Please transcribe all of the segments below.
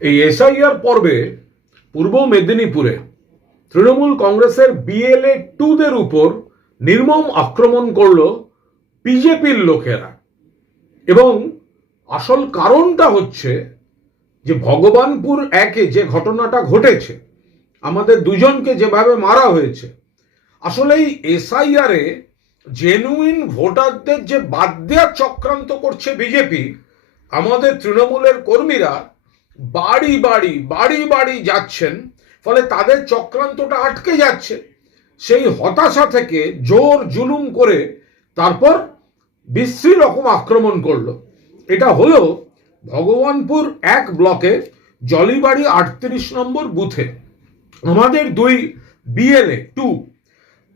এই এসআইআর পর্বে পূর্ব মেদিনীপুরে তৃণমূল কংগ্রেসের বিএলএ 2দের উপর নির্মম আক্রমণ করল বিজেপির লোকেরা। এবং আসল কারণটা হচ্ছে যে ভগবানপুর 1-এ যে ঘটনাটা ঘটেছে, আমাদের দুজনকে যেভাবে মারা হয়েছে, আসলে এই এসআইআরে জেনুইন ভোটারদের যে বাদ দেওয়ার চক্রান্ত করছে বিজেপি, আমাদের তৃণমূলের কর্মীরা বাড়ি বাড়ি বাড়ি বাড়ি যাচ্ছেন, ফলে তাদের চক্রান্তটা আটকে যাচ্ছে। সেই হতাশা থেকে জোর জুলুম করে তারপর বিশ্রী রকম আক্রমণ করলো। এটা হলো ভগবানপুর 1 ব্লকে জলিবাড়ি 38 নম্বর বুথে আমাদের দুই বিএলএ 2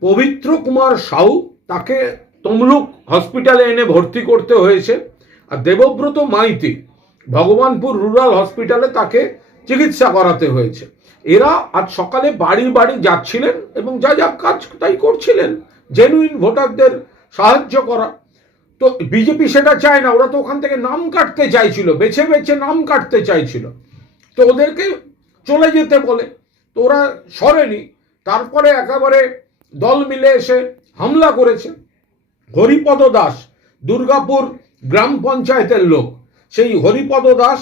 পবিত্র কুমার সাউ, তাকে তমলুক হসপিটালে এনে ভর্তি করতে হয়েছে, আর দেবব্রত মাইতি ভগবানপুর রুরাল হসপিটালে তাকে চিকিৎসা করাতে হয়েছে। এরা আজ সকালে বাড়ি বাড়ি যাচ্ছিলেন এবং যা যা কাজ তাই করছিলেন, জেনুইন ভোটারদের সাহায্য করা। তো বিজেপি সেটা চায় না, ওরা তো ওখান থেকে নাম কাটতে চাইছিল, বেছে বেছে নাম কাটতে চাইছিল, তো ওদেরকে চলে যেতে বলে, তো ওরা সরেনি। তারপরে একেবারে দল মিলে এসে হামলা করেছে। হরিপদ দাস, দুর্গাপুর গ্রাম পঞ্চায়েতের লোক, সেই হরিপদ দাস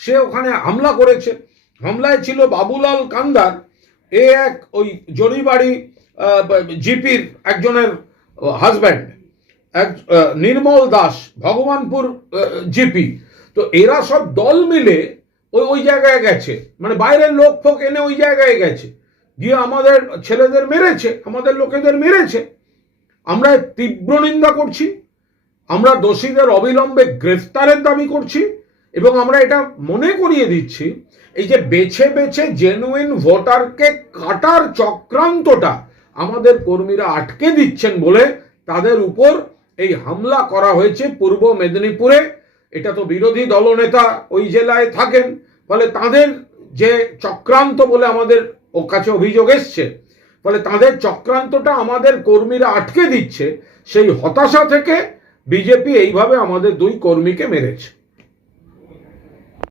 সে ওখানে হামলা করেছে। হামলায় ছিল বাবুলাল কান্দার, এক ওই জরিবাড়ি জিপির একজনের হাজব্যান্ড, এক নির্মল দাস ভগবানপুর জিপি। তো এরা সব দল মিলে ওই জায়গায় গেছে, মানে বাইরের লোক ফোক এনে ওই জায়গায় গেছে, গিয়ে আমাদের ছেলেদের মেরেছে, আমাদের লোকেদের মেরেছে। আমরা তীব্র নিন্দা করছি, আমরা দোষীদের অবিলম্বে গ্রেফতারের দাবি করছি, এবং আমরা এটা মনে করিয়ে দিচ্ছি, এই যে বেছে বেছে জেনুইন ভোটারকে কাটার চক্রান্তটা আমাদের কর্মীরা আটকে দিচ্ছেন বলে তাদের উপর এই হামলা করা হয়েছে পূর্ব মেদিনীপুরে। এটা তো বিরোধী দলনেতা ওই জেলায় থাকেন, ফলে তাদের যে চক্রান্ত বলে আমাদের কাছে অভিযোগ এসছে, ফলে তাদের চক্রান্তটা আমাদের কর্মীরা আটকে দিচ্ছে। সেই হতাশা থেকে বিজেপি এইভাবে আমাদের দুই কর্মীকে মেরেছে।